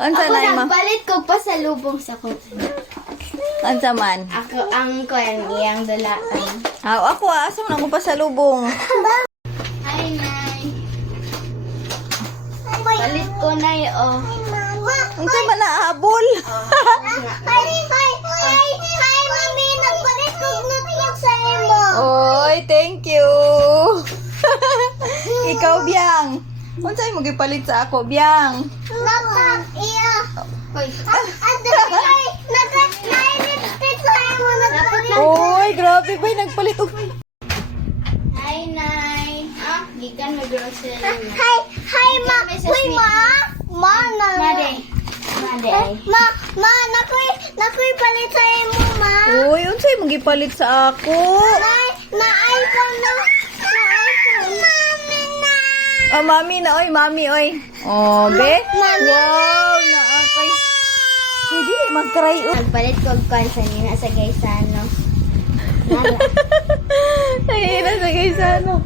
Unsa Ako na ma? nagpalit ko pa sa lubong sa kotse. Unsa man? Ako ang kuan iyang dalakan. Ako asa man ako pa sa lubong. Hi, Nay. Palit ko na oh. Unsa man nahabol? Hi, mami. Nagpalit ko notebook sa imo. Oy, thank you. Ikaw biyang. Unsa imong gipalit sa ako, biyang? Laptop, iya. Hoy. Naka-lipstick sa imo. Oy, grabe ba nagpalit og Hi, Nay. Gikan mo grocery na. Hi, ma. Uy, ma. Ma, na. Made. Ma, nakoy palit sa imo, ma. Uy, unsa imong gipalit sa ako? Na iPhone no. Na iPhone. Mami na. Oh, mami, oy. Oh, be? Wow, naakay. Pwede mag-cry. Nagpalit ko og kuan sa nina sa Gaisano. Ay, nasa guys, ano?